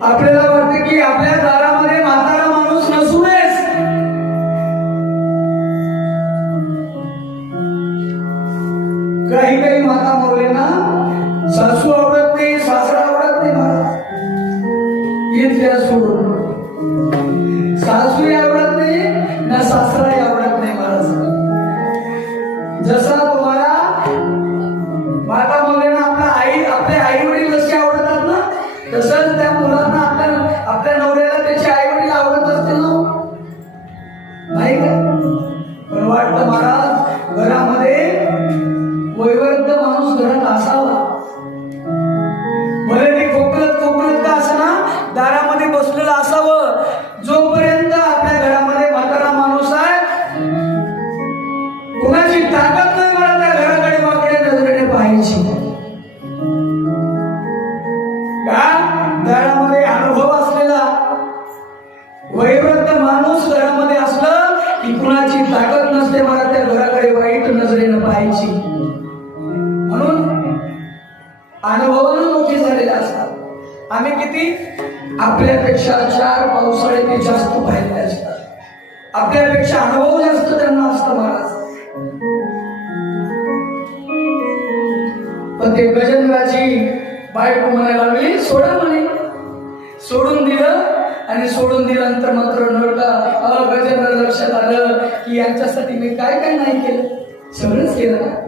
आपल्याला वाटतं की आपल्या दारामध्ये म्हातारा माणूस नसू नयेच, काही काही माता मावलेना सासू आवडत नाही, सासरा आवडत नाही, मला इथल्या सोडून सासूही आवडत नाही ना सासराही आवडत नाही मला. जसा तुम्हाला माता मावलेना आपल्या आई वडील जसे आवडतात ना, तसंच त्या मुलांना आपल्या नवऱ्याला त्याचे आई वडील आवडत असतील ना, नाही का? पण वाटतं महाराज घरामध्ये वयोवृद्ध माणूस घरात असावा, भले ते कोकलत का असना दारामध्ये बसलेलं असावं. जोपर्यंत आपल्या घरामध्ये म्हातारा माणूस आहे, कोणाची ताकद नाही मला त्या घराकडे वाकड्या नजरेने पाहायची. का घरामध्ये अनुभव असलेला वयोवृद्ध माणूस घरामध्ये असलं की कुणाची ताकद नसते मला त्या घराकडे वाईट नजरेने पाहायची. म्हणून अनुभवानं मोठी झालेले असतात. आम्ही किती आपल्यापेक्षा 4 पावसाळे ते जास्त पाहिलेले असतात, आपल्यापेक्षा अनुभव जास्त त्यांना असतं महाराज. पण ते गजेंद्राची बायको म्हणायला लागली सोडा म्हणे. सोडून दिलं आणि सोडून दिल्यानंतर मात्र नरका गजेंद्र लक्षात आलं की यांच्यासाठी मी काय काय नाही केलं, सगळंच केलं.